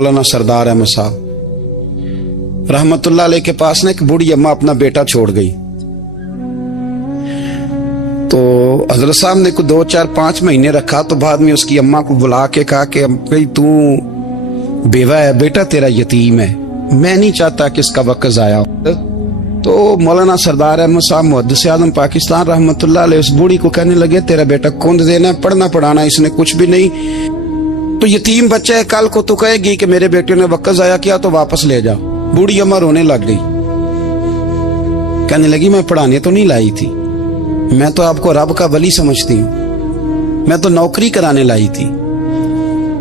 मौलाना सरदार अहमद साहब रहमतुल्लाह अलैह के पास ना एक बूढ़ी अम्मा अपना बेटा छोड़ गई। तो हजरत साहब ने को 2 4 5 महीने रखा। तो बाद में उसकी अम्मा को बुला के कहा कि भाई तू बेवा है, बेटा तेरा यतीम है, मैं नहीं चाहता कि इसका वक्त जाया हो। तो मौलाना सरदार अहमद साहब मुहद्दिस आज़म पाकिस्तान रहमतुल्लाह अलैह उस बूढ़ी को कहने लगे तेरा बेटा कौन देना है, पढ़ना पढ़ाना इसने कुछ भी नहीं, तो यतीम बच्चा है, कल को तू कहेगी कि मेरे बेटे ने वक्त जाया किया तो वापस ले जा। बूढ़ी अम्मा रोने लग गई, कहने लगी मैं पढ़ाने तो नहीं लाई थी, मैं तो आपको रब का वली समझती हूँ, मैं तो नौकरी कराने लाई थी।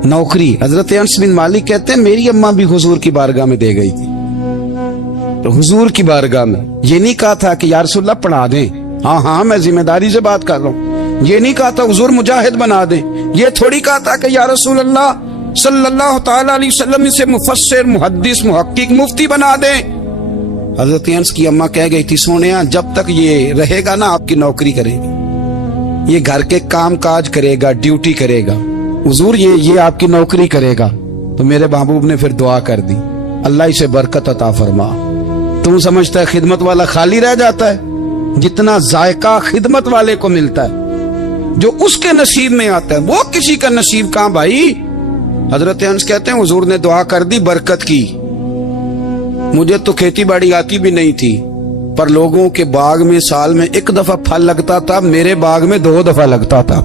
नौकरी हजरत अनस बिन मालिक कहते हैं मेरी अम्मा भी हुजूर की बारगाह में दे गई थी। तो हुजूर की बारगाह में ये नहीं कहा था कि या रसूलल्लाह पढ़ा दें, हाँ हाँ मैं जिम्मेदारी से बात कर रहा हूँ, ये नहीं कहा था हुजूर मुजाहिद बना दें, ये थोड़ी कहा था कि या रसूलल्लाह सल्लल्लाहु तआला अलैहि वसल्लम इसे मुफस्सिर मुहद्दिस मुहक्किक मुफ्ती बना दें। हजरत अनस की अम्मा कह गई थी सोनिया जब तक ये रहेगा ना आपकी नौकरी करेगी, ये घर के काम काज करेगा, ड्यूटी करेगा, हुजूर ये आपकी नौकरी करेगा। तो मेरे महबूब ने फिर दुआ कर दी, अल्लाह इसे बरकत अता फरमा। तुम समझता है खिदमत वाला खाली रह जाता है? जितना जायका खिदमत वाले को मिलता है, जो उसके नसीब में आता है, वो किसी का नसीब कहां भाई। हजरत अनस कहते हैं हुजूर ने दुआ कर दी बरकत की। मुझे तो खेती बाड़ी आती भी नहीं थी, पर लोगों के बाग में साल में 1 दफा फल लगता था, मेरे बाग में 2 दफा लगता था।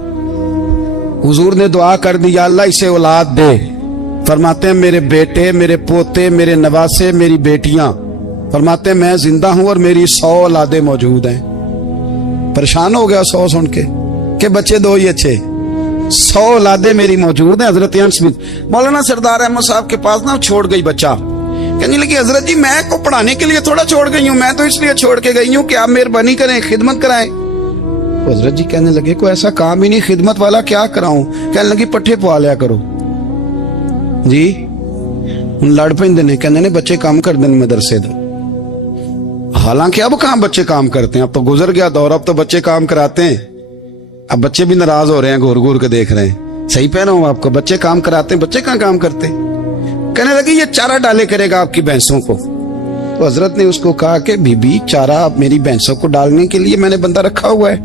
हुजूर ने दुआ कर दी या अल्लाह इसे औलाद दे। फरमाते हैं मेरे बेटे, मेरे पोते, मेरे नवासे, मेरी बेटियां, फरमाते हैं मैं जिंदा हूं और मेरी 100 औलादे मौजूद हैं। परेशान हो गया 100 सुन के बच्चे 2 ही अच्छे, 100 औलादे मेरी मौजूद हैं। हजरत अनस बिन मौलाना सरदार अहमद साहब के पास ना छोड़ गई बच्चा, कहने लगी हजरत जी मैं को पढ़ाने के लिए थोड़ा छोड़ गई हूँ, मैं तो इसलिए छोड़ के गई हूँ कि आप मेहरबानी करें खिदमत कराएं। हजरत जी कहने लगे कोई ऐसा काम ही नहीं, खिदमत वाला क्या कराऊं। कहने लगी पट्ठे पवा लिया करो जी। लड़ पेंदे ने, कहने ने बच्चे काम कर देने मदरसे दो। हालांकि अब कहाँ बच्चे काम करते हैं, अब तो गुजर गया दौर, अब तो बच्चे काम कराते हैं। अब बच्चे भी नाराज हो रहे हैं, घूर घूर के देख रहे हैं। सही कह रहा हूं आपको, बच्चे काम कराते हैं, बच्चे कहाँ काम करते। कहने लगी ये चारा डाले करेगा आपकी भैंसों को। तो हजरत ने उसको कहा कि बीबी चारा मेरी भैंसों को डालने के लिए मैंने बंदा रखा हुआ है,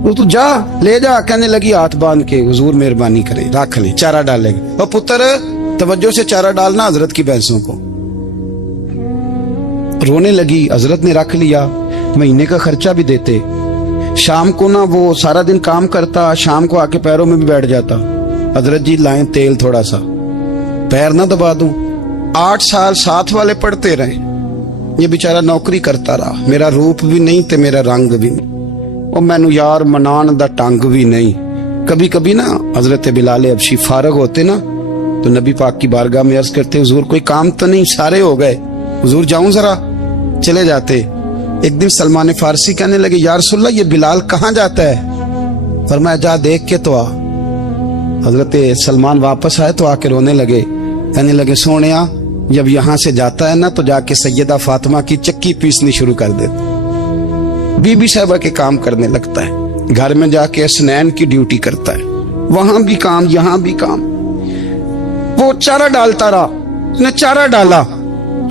वो तू जा ले जा। कहने लगी हाथ बांध के हुजूर मेहरबानी करे रख ले, चारा डालेगा। और पुत्र तवज्जो से चारा डालना हजरत की भैंसों को। रोने लगी, हजरत ने रख लिया, महीने का खर्चा भी देते। शाम को ना वो सारा दिन काम करता, शाम को आके पैरों में भी बैठ जाता, हजरत जी लाएं तेल थोड़ा सा, पैर ना दबा दूं। 8 साल साथ वाले पढ़ते रहे, ये बेचारा नौकरी करता रहा, मेरा रूप भी नहीं ते मेरा रंग भी नहीं, और मैनू यार मनान दा टंग भी नहीं। कभी कभी ना हजरत बिलाल हबशी फारग होते ना तो नबी पाक की बारगाह में अर्ज करते हुजूर कोई काम तो नहीं, सारे हो गए, हुजूर जाऊं जरा, चले जाते। एक दिन सलमान फारसी कहने लगे या रसूलल्लाह ये बिलाल कहाँ जाता है। फरमाया जा देख के तो आ। हजरत सलमान वापस आए तो आके रोने लगे, कहने लगे सोनिया जब यहाँ से जाता है ना तो जाके सैयदा फातिमा की चक्की पीसनी शुरू कर देता, बीबी साहबा के काम करने लगता है, घर में जाके स्नैन की ड्यूटी करता है, वहां भी काम यहाँ भी काम। वो चारा डालता रहा, उसने चारा डाला।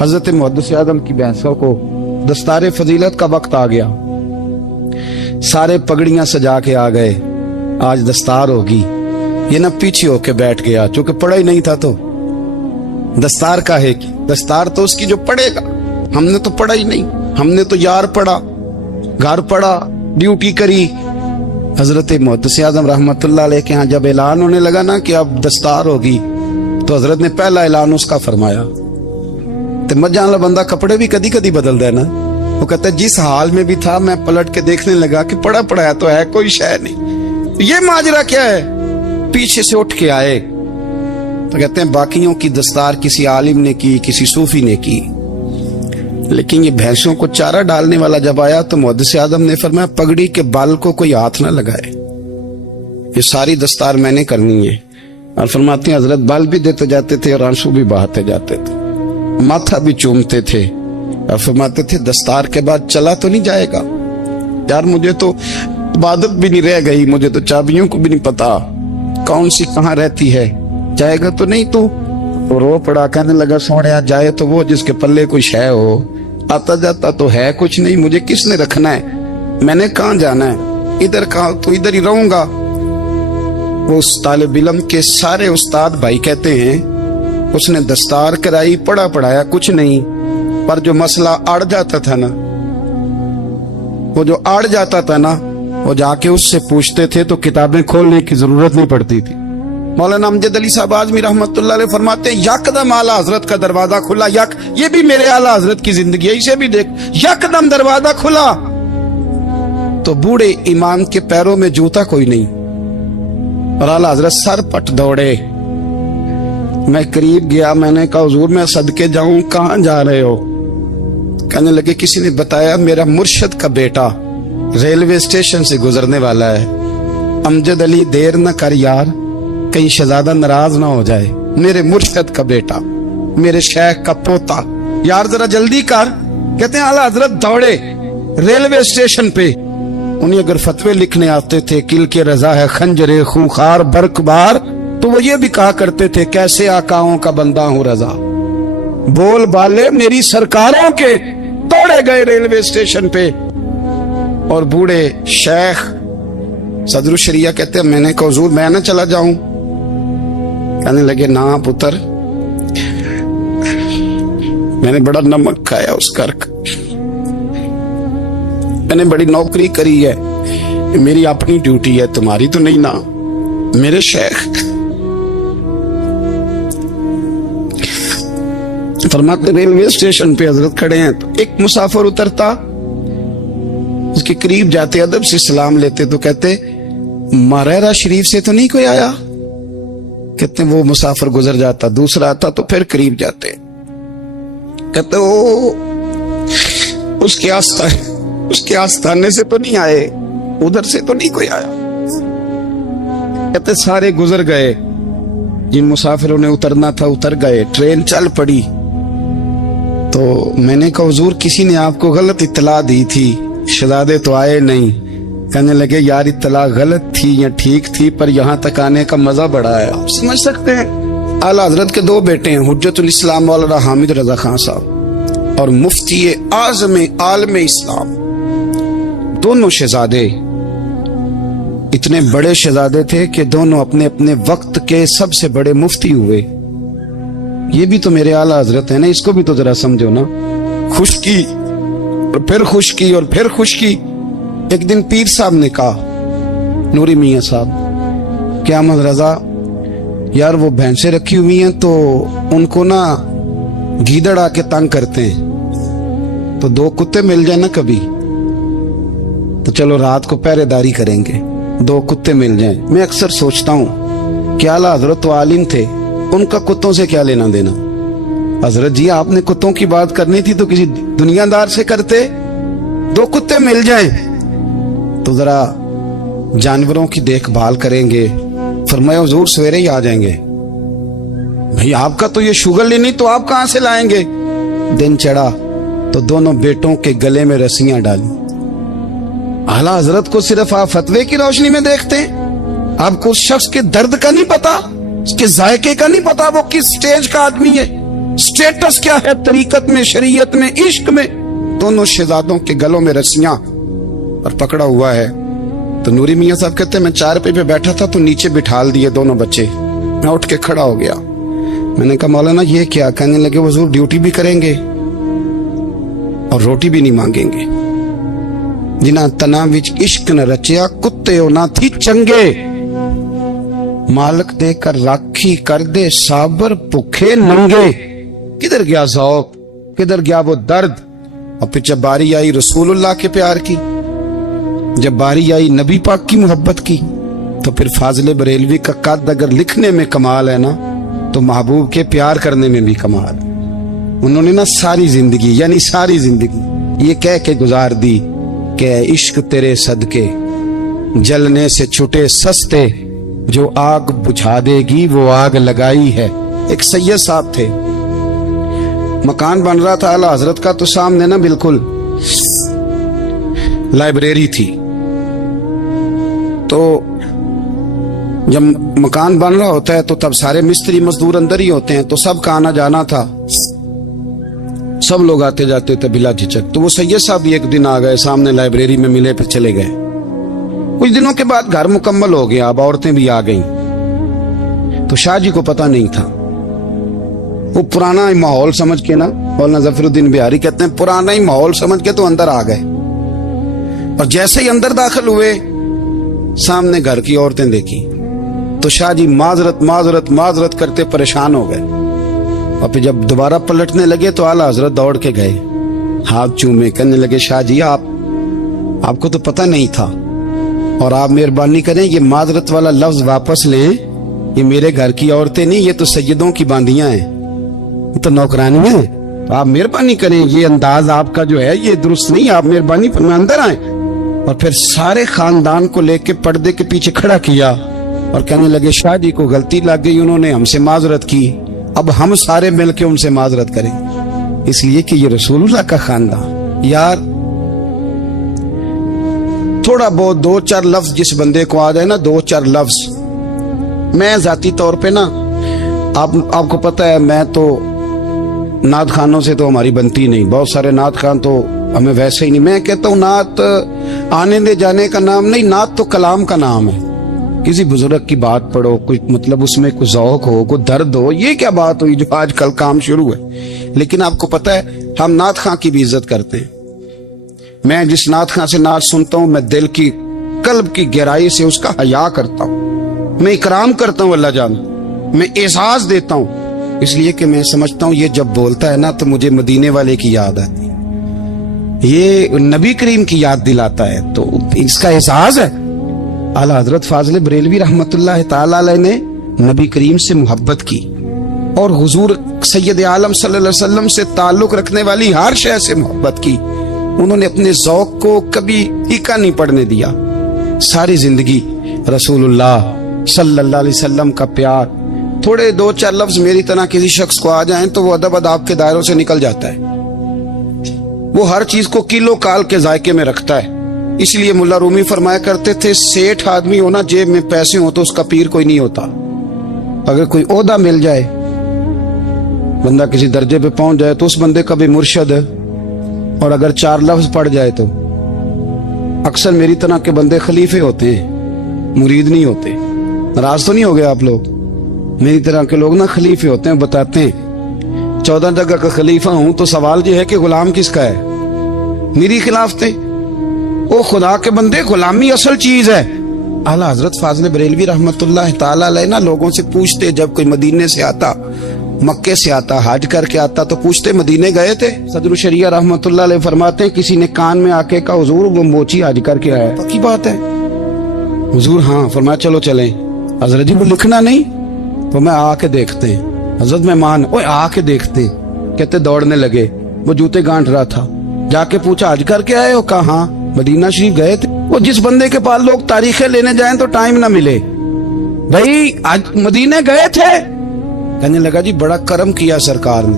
हजरत मुहद्दिस आज़म की भैंसों को दस्तारे फजीलत का वक्त आ गया, सारे पगड़ियां सजा के आ गए, आज दस्तार होगी। ये ना पीछे होके बैठ गया, चूंकि पढ़ा ही नहीं था तो दस्तार का है कि दस्तार तो उसकी जो पढ़ेगा, हमने तो पढ़ा ही नहीं, हमने तो यार पढ़ा, घर पढ़ा, ड्यूटी करी। हजरत मुहद्दिस आज़म रहमतुल्लाह अलैह के यहाँ जब ऐलान होने लगा ना कि अब दस्तार होगी, तो हजरत ने पहला ऐलान उसका फरमाया। तो मजा वाला बंदा कपड़े भी कदी कदी बदल देना, वो कहता है जिस हाल में भी था मैं पलट के देखने लगा कि पड़ा पड़ा तो है, कोई शय नहीं, ये माजरा क्या है। पीछे से उठ के आए तो कहते हैं बाकियों की दस्तार किसी आलिम ने की, किसी सूफी ने की, लेकिन ये भैंसों को चारा डालने वाला जब आया तो मुहद्दिस आज़म ने फरमाया पगड़ी के बाल को कोई हाथ ना लगाए, ये सारी दस्तार मैंने करनी है। और फरमाते हैं हजरत बाल भी देते जाते थे और आंसू भी बहाते जाते थे, माथा भी चूमते थे, और फरमाते थे दस्तार के बाद चला तो नहीं जाएगा यार, मुझे तो इबादत भी नहीं रह गई, मुझे तो चाबियों को भी नहीं पता कौन सी कहाँ रहती है, जाएगा तो नहीं तू। वो रो पड़ा, कहने लगा सोने जाए तो वो जिसके पल्ले कोई शय हो, आता जाता तो है कुछ नहीं, मुझे किसने रखना है, मैंने कहाँ जाना है, इधर कहा तो इधर ही रहूंगा। वो उस तालिब इल्म के सारे उस्ताद भाई कहते हैं उसने दस्तार कराई, पढ़ा पढ़ाया कुछ नहीं, पर जो मसला अड़ जाता था ना, वो जो अड़ जाता था ना, वो जाके उससे पूछते थे तो किताबें खोलने की जरूरत नहीं पड़ती थी। मौलाना अमजद अली साहब आजमी रहमतुल्लाह अलैह फरमाते हैं यकदम आला हजरत का दरवाजा खुला, ये भी मेरे आला हजरत की जिंदगी है, इसे भी देख, यकदम दरवाजा खुला तो बूढ़े इमाम के पैरों में जूता कोई नहीं, और आला हजरत सर पट दौड़े। मैं करीब गया, मैंने कहा हुजूर मैं सदके जाऊं, कहां जा रहे हो? कहने लगे किसी ने बताया मेरा मुर्शद का बेटा रेलवे स्टेशन से गुजरने वाला है, अमजद अली देर न कर यार, कहीं शहजादा नाराज ना हो जाए, मेरे मुर्शद का बेटा, मेरे शेख का पोता, यार जरा जल्दी कर। कहते हैं आला हजरत दौड़े रेलवे स्टेशन पे, उन्हें अगर फतवे लिखने आते थे किल के रजा है खंजरे खूंखार बरकबार, तो वो ये भी कहा करते थे कैसे आकाओं का बंदा हूं रजा, बोल बाले मेरी सरकारों के। दौड़े गए रेलवे स्टेशन पे, और बूढ़े शेख सदरुल शरिया कहते हैं मैंने कहा हुजूर मैं ना चला जाऊं? कहने लगे ना पुत्र, मैंने बड़ा नमक खाया उस घर का, मैंने बड़ी नौकरी करी है, मेरी अपनी ड्यूटी है, तुम्हारी तो नहीं ना। मेरे शेख फरमाते रेलवे स्टेशन पे हजरत खड़े हैं, तो एक मुसाफिर उतरता, उसके करीब जाते अदब से सलाम लेते तो कहते मारेरा शरीफ से तो नहीं कोई आया? कहते वो मुसाफिर गुजर जाता, दूसरा आता तो फिर करीब जाते, कहते वो उसके आस्थाने से तो नहीं आए, उधर से तो नहीं कोई आया। कहते सारे गुजर गए, जिन मुसाफिरों ने उतरना था उतर गए, ट्रेन चल पड़ी। तो मैंने कहा हुजूर किसी ने आपको गलत इत्तला दी थी, शहजादे तो आए नहीं। कहने लगे यार इत्तला गलत थी या ठीक थी, पर यहाँ तक आने का मजा बड़ा है, आप समझ सकते हैं। आला हजरत के दो बेटे हैं, हुज्जतुल इस्लाम मौलाना हामिद रजा खान साहब और मुफ्ती आज़म आलम इस्लाम, दोनों शहजादे इतने बड़े शहजादे थे कि दोनों अपने अपने वक्त के सबसे बड़े मुफ्ती हुए। ये भी तो मेरे आला हजरत है ना, इसको भी तो जरा समझो ना। खुशकी और फिर खुशकी और फिर खुशकी। एक दिन पीर साहब ने कहा, नूरी मियाँ साहब, क्या अहमद रजा यार वो भैंसे रखी हुई हैं तो उनको ना गीदड़ आके तंग करते हैं, तो दो कुत्ते मिल जाए ना कभी, तो चलो रात को पहरेदारी करेंगे, दो कुत्ते मिल जाएं। मैं अक्सर सोचता हूँ कि आला हजरत तो आलिम थे, उनका कुत्तों से क्या लेना देना। हजरत जी आपने कुत्तों की बात करनी थी तो किसी दुनियादार से करते, दो कुत्ते मिल जाएं तो जरा जानवरों की देखभाल करेंगे। फरमाया हुजूर सवेरे ही आ जाएंगे। भाई आपका तो ये शुगर नहीं, तो आप कहां से लाएंगे? दिन चढ़ा तो दोनों बेटों के गले में रस्सियां डाली। आला हजरत को सिर्फ आप फतवे की रोशनी में देखते हैं, आपको उस शख्स के दर्द का नहीं पता, उसके जायके का नहीं पता, वो किस स्टेज का आदमी है, स्टेटस क्या है तरीकत में, शरीयत में, इश्क में। दोनों शहजादों के गलों में रस्सियां और पकड़ा हुआ है। तो नूरी मियाँ साहब कहते हैं मैं चारपाई पे बैठा था तो नीचे बिठाल दिए दोनों बच्चे, मैं उठ के खड़ा हो गया। मैंने कहा मौलाना ये क्या? कहने लगे हुजूर ड्यूटी भी करेंगे और रोटी भी नहीं मांगेंगे। जिन्हां तना विच इश्क न रचिया कुत्ते हो ना थी चंगे, मालक देकर राखी कर दे साबर भुखे नंगे। किधर गया ज़ौक़, किधर गया वो दर्द? और फिर जब बारी आई रसूलुल्लाह के प्यार की, जब बारी आई नबी पाक की मोहब्बत की, तो फिर फाजिल बरेलवी का कद अगर लिखने में कमाल है ना, तो महबूब के प्यार करने में भी कमाल। उन्होंने ना सारी जिंदगी यानी सारी जिंदगी ये कह के गुजार दी कि इश्क तेरे सदके जलने से छुटे सस्ते, जो आग बुझा देगी वो आग लगाई है। एक सैयद साहब थे, मकान बन रहा था आला हजरत का, तो सामने ना बिल्कुल लाइब्रेरी थी। तो جب مکان بن رہا ہوتا ہے تو تب سارے مستری مزدور اندر ہی ہوتے ہیں، تو سب کا آنا جانا تھا، سب لوگ آتے جاتے تھے بلا جھجک. تو وہ سید صاحب بھی ایک دن آ گئے، سامنے لائبریری میں ملے، پھر چلے گئے. کچھ دنوں کے بعد گھر مکمل ہو گیا، اب عورتیں بھی آ گئیں. تو شاہ جی کو پتہ نہیں تھا. وہ پرانا ہی ماحول سمجھ کے نا، مولانا ظفر الدین بہاری کہتے ہیں پرانا ہی ماحول سمجھ کے تو اندر آ گئے. اور جیسے ہی اندر داخل ہوئے سامنے گھر کی عورتیں دیکھی تو شاہ جی معذرت معذرت معذرت کرتے پریشان ہو گئے. اور پھر جب دوبارہ پلٹنے لگے تو اعلیٰ حضرت دوڑ کے گئے، ہاتھ چومے، کہنے لگے شاہ جی آپ کو تو پتہ نہیں تھا، اور آپ مہربانی کریں یہ معذرت والا لفظ واپس لیں. یہ میرے گھر کی عورتیں نہیں، یہ تو سیدوں کی باندیاں ہیں، یہ تو نوکرانی ہیں. تو آپ مہربانی کریں، یہ انداز آپ کا جو ہے یہ درست نہیں، آپ مہربانی فرمائیں اندر آئیں. اور پھر سارے خاندان کو لے کے پردے کے پیچھے کھڑا کیا اور کہنے لگے شاہ جی کو غلطی لگ گئی، انہوں نے ہم سے معذرت کی، اب ہم سارے مل کے ان سے معذرت کریں، اس لیے کہ یہ رسول اللہ کا خاندان. یار تھوڑا بہت دو چار لفظ جس بندے کو آ جائے نا، دو چار لفظ. میں ذاتی طور پہ نا آپ کو پتہ ہے میں تو نعت خانوں سے تو ہماری بنتی نہیں، بہت سارے نعت خان تو ہمیں ویسے ہی نہیں. میں کہتا ہوں نعت آنے دے جانے کا نام نہیں، نعت تو کلام کا نام ہے. کسی بزرگ کی بات پڑھو، کوئی مطلب اس میں کوئی ذوق ہو، کوئی درد ہو. یہ کیا بات ہوئی جو آج کل کام شروع ہے؟ لیکن آپ کو پتہ ہے ہم نعت خان کی بھی عزت کرتے ہیں. میں جس نعت خان سے نعت سنتا ہوں میں دل کی قلب کی گہرائی سے اس کا حیا کرتا ہوں، میں اکرام کرتا ہوں، اللہ جان میں اعزاز دیتا ہوں، اس لیے کہ میں سمجھتا ہوں یہ جب بولتا ہے نا تو مجھے مدینے والے کی یاد آتی ہے، یہ نبی کریم کی یاد دلاتا ہے، تو اس کا اعزاز ہے. اعلیٰ حضرت فاضل بریلوی رحمت اللہ تعالی علیہ نے نبی کریم سے محبت کی اور حضور سید عالم صلی اللہ علیہ وسلم سے تعلق رکھنے والی ہر شے سے محبت کی. انہوں نے اپنے ذوق کو کبھی پھیکا نہیں پڑنے دیا. ساری زندگی رسول اللہ صلی اللہ علیہ وسلم کا پیار. تھوڑے دو چار لفظ میری طرح کسی شخص کو آ جائیں تو وہ ادب اداب کے دائروں سے نکل جاتا ہے. وہ ہر چیز کو کلو کال کے ذائقے میں رکھتا ہے. اس لیے ملا رومی فرمایا کرتے تھے سیٹھ آدمی ہونا جیب میں پیسے ہوں تو اس کا پیر کوئی نہیں ہوتا. اگر کوئی عہدہ مل جائے، بندہ کسی درجے پہ پہنچ جائے تو اس بندے کا بھی مرشد ہے، اور اگر چار لفظ پڑھ جائے تو اکثر میری طرح کے بندے خلیفے ہوتے ہیں، مرید نہیں ہوتے. ناراض تو نہیں ہو گئے آپ لوگ؟ میری طرح کے لوگ نا خلیفے ہوتے ہیں، بتاتے ہیں 14 جگہ کا خلیفہ ہوں تو سوال یہ ہے کہ غلام کس کا ہے؟ میری خلافتیں. او خدا کے بندے، غلامی اصل چیز ہے. اعلیٰ حضرت فاضل بریلوی رحمت اللہ تعالی علیہ نا لوگوں سے پوچھتے، جب کوئی مدینے سے آتا، مکے سے آتا، حج کر کے آتا تو پوچھتے مدینے گئے تھے؟ صدر الشریعہ رحمت اللہ علیہ فرماتے ہیں کسی نے کان میں آ کے کہا حضور وہ موچی حج کر کے آیا. پکی بات ہے حضور؟ ہاں. فرمایا چلو چلیں. حضرت جی وہ لکھنا نہیں؟ تو میں آ کے دیکھتے ہیں. حضرت مہمان اوے آ کے دیکھتے ہیں. کہتے دوڑنے لگے، وہ جوتے گانٹ رہا تھا. جا کے پوچھا حج کر کے آئے ہو؟ کہا ہاں. مدینہ شریف گئے تھے؟ وہ جس بندے کے پاس لوگ تاریخیں لینے جائیں تو ٹائم نہ ملے، بھائی آج مدینے گئے تھے؟ کہنے لگا جی بڑا کرم کیا سرکار نے،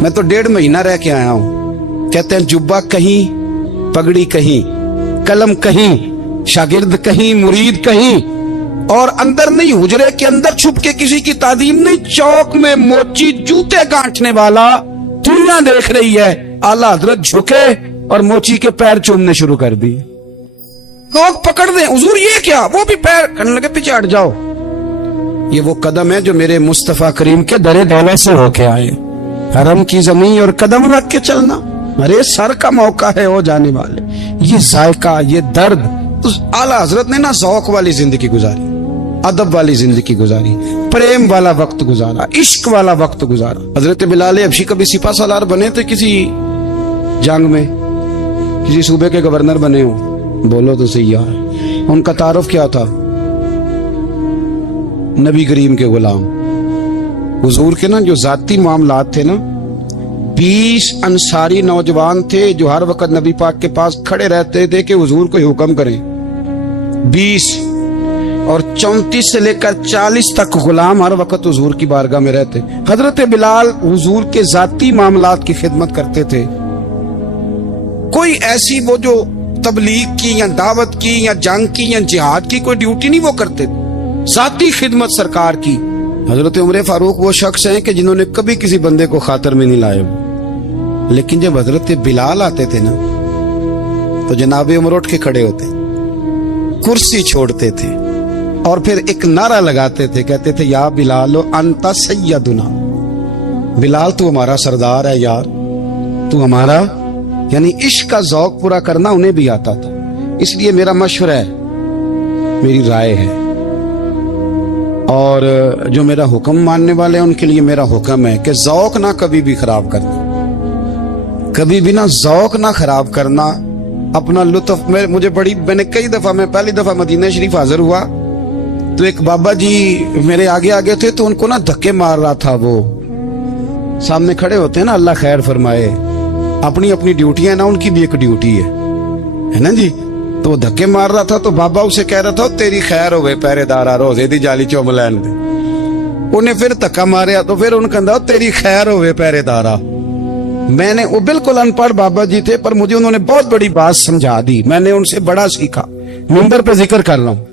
میں تو 1.5 مہینہ رہ کے آیا ہوں. کہتے ہیں جبہ کہیں، پگڑی کہیں، قلم کہیں، شاگرد کہیں، مرید کہیں، اور اندر نہیں، حجرے کے اندر چھپ کے کسی کی تعظیم نہیں، چوک میں موچی جوتے گانٹنے والا دنیا دیکھ رہی ہے. اعلیٰ حضرت جھکے اور موچی کے پیر چومنے شروع کر دی. لوگ پکڑ دیں حضور یہ کیا، وہ بھی پیر کرنے لگے پیچھے ہٹ جاؤ. یہ وہ قدم ہے جو میرے مصطفیٰ کریم کے در دولت سے ہو کے آئے. حرم کی زمین اور قدم رکھ کے چلنا، ارے سر کا موقع ہے ہو جانے والے. یہ ذائقہ، یہ درد. تو اعلیٰ حضرت نے نا ذوق والی زندگی گزاری، ادب والی زندگی گزاری، پریم والا وقت گزارا، عشق والا وقت گزارا. حضرت بلال حبشی کبھی سپاہ سالار بنے تھے کسی جنگ میں، کسی صوبے کے گورنر بنے ہوں؟ بولو تو صحیح یار. ان کا تعارف کیا تھا؟ نبی کریم کے غلام. حضور کے نا جو ذاتی معاملات تھے نا، 20 انصاری نوجوان تھے جو ہر وقت نبی پاک کے پاس کھڑے رہتے تھے کہ حضور کو حکم کریں. 20 اور 34 سے لے کر 40 تک غلام ہر وقت حضور کی بارگاہ میں رہتے. حضرت بلال حضور کے ذاتی معاملات کی خدمت کرتے تھے. کوئی ایسی وہ جو تبلیغ کی یا دعوت کی یا جنگ کی یا جہاد کی کوئی ڈیوٹی نہیں وہ کرتے تھے. ذاتی خدمت سرکار کی. حضرت عمر فاروق وہ شخص ہیں کہ جنہوں نے کبھی کسی بندے کو خاطر میں نہیں لائے. لیکن جب حضرت بلال آتے تھے نا تو جناب عمر اٹھ کے کھڑے ہوتے, کرسی چھوڑتے تھے اور پھر ایک نعرہ لگاتے تھے, کہتے تھے یا بلال انت سیدنا, بلال تو ہمارا سردار ہے یار, تو ہمارا. یعنی عشق کا ذوق پورا کرنا انہیں بھی آتا تھا. اس لیے میرا مشورہ ہے, میری رائے ہے, اور جو میرا حکم ماننے والے ہیں ان کے لیے میرا حکم ہے کہ ذوق نہ کبھی بھی خراب کرنا, کبھی بھی نہ ذوق نہ خراب کرنا, اپنا لطف. میں نے کئی دفعہ, میں پہلی دفعہ مدینہ شریف حاضر ہوا تو ایک بابا جی میرے آگے آگے تھے, تو ان کو نا دھکے مار رہا تھا. وہ سامنے کھڑے ہوتے ہیں نا, اللہ خیر فرمائے, اپنی اپنی ڈیوٹیاں نا, ان کی بھی ایک ڈیوٹی ہے نا جی. تو وہ دھکے مار رہا تھا تو بابا اسے کہہ رہا تھا تیری خیر ہوئے پہرے دارا روزے دی جالی چوملین دے. انہیں پھر دھکا ماریا تو پھر ان کہا تیری خیر ہوئے پہرے دارا. میں نے, وہ بالکل ان پڑھ بابا جی تھے پر مجھے انہوں نے بہت بڑی بات سمجھا دی, میں نے ان سے بڑا سیکھا. منبر پہ ذکر کر رہا ہوں.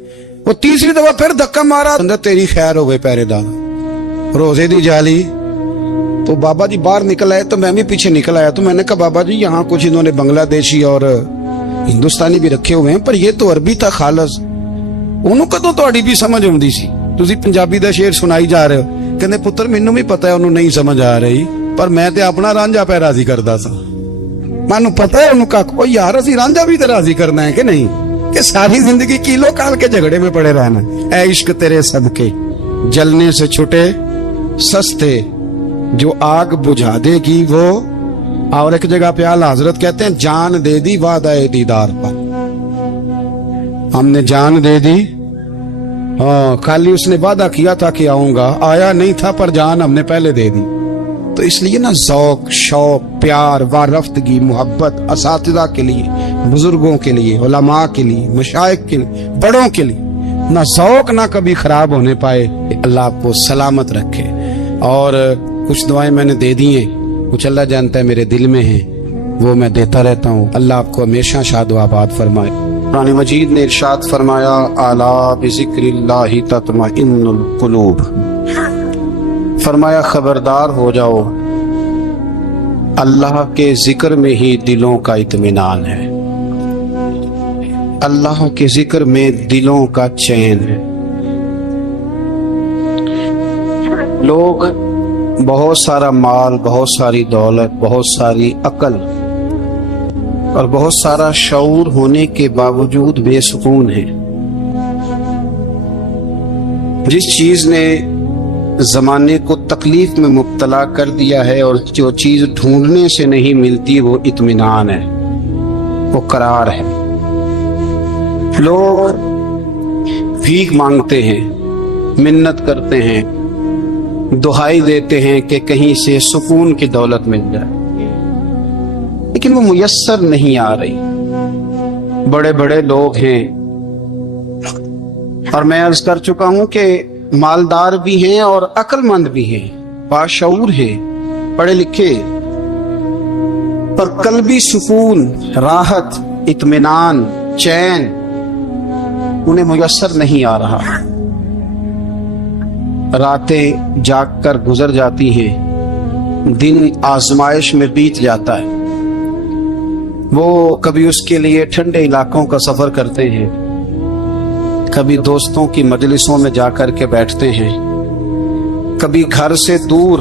وہ تیسری دفعہ پھر دھکا مارا, تیری خیر ہوئے پہرے دارا روزے دی جالی. تو بابا جی باہر نکل آئے تو میں بھی پیچھے نکل آیا. تو میں نے کہا بابا جی یہاں کچھ انہوں نے بنگلہ دیشی اور ہندوستانی بھی رکھے ہوئے ہیں, پر یہ تو عربی تھا خالص. انہوں کدوں تہاڈی بھی سمجھ آؤندی سی, تسی پنجابی دا شعر سنائی جا رہے ہو. کہندے پتر مینوں بھی پتا ہے انہوں نہیں سمجھ آ رہی, پر میں تے اپنا رانجھا پہ راضی کردا سا. مینوں پتا ہے انہوں کا او یار اسی رانجھا بھی تے راضی کرنا ہے کہ نہیں, کہ ساری زندگی کیلو کال کے جھگڑے میں پڑے رہنا. اے عشق تیرے صدقے جلنے سے چھٹے سستے, جو آگ بجھا دے گی وہ. اور ایک جگہ پہ اعلیٰ حضرت کہتے ہیں جان دے دی وعدہ دیدار پر, ہم نے جان دے دی. ہاں خالی اس نے وعدہ کیا تھا کہ آؤں گا, آیا نہیں تھا, پر جان ہم نے پہلے دے دی. تو اس لیے نا ذوق, شوق, پیار, وارفتگی, محبت اساتذہ کے لیے, بزرگوں کے لیے, علماء کے لیے, مشائخ کے لیے, بڑوں کے لیے نہ ذوق نہ کبھی خراب ہونے پائے. اللہ آپ کو سلامت رکھے. اور کچھ دعائیں میں نے دے دی ہیں, کچھ اللہ جانتا ہے میرے دل میں ہیں, وہ میں دیتا رہتا ہوں. اللہ آپ کو ہمیشہ شاد و آباد فرمائے. قرآن مجید نے ارشاد فرمایا الا بذکر اللہ تطمئن القلوب, فرمایا خبردار ہو جاؤ اللہ کے ذکر میں ہی دلوں کا اطمینان ہے, اللہ کے ذکر میں دلوں کا چین ہے. لوگ بہت سارا مال, بہت ساری دولت, بہت ساری عقل اور بہت سارا شعور ہونے کے باوجود بے سکون ہیں. جس چیز نے زمانے کو تکلیف میں مبتلا کر دیا ہے اور جو چیز ڈھونڈنے سے نہیں ملتی وہ اطمینان ہے, وہ قرار ہے. لوگ بھیک مانگتے ہیں, منت کرتے ہیں, دہائی دیتے ہیں کہ کہیں سے سکون کی دولت مل جائے, لیکن وہ میسر نہیں آ رہی. بڑے بڑے لوگ ہیں اور میں عرض کر چکا ہوں کہ مالدار بھی ہیں اور عقل مند بھی ہیں, باشعور ہیں, پڑھے لکھے, پر قلبی سکون, راحت, اطمینان, چین انہیں میسر نہیں آ رہا. راتیں جاگ کر گزر جاتی ہیں, دن آزمائش میں بیت جاتا ہے. وہ کبھی اس کے لیے ٹھنڈے علاقوں کا سفر کرتے ہیں, کبھی دوستوں کی مجلسوں میں جا کر کے بیٹھتے ہیں, کبھی گھر سے دور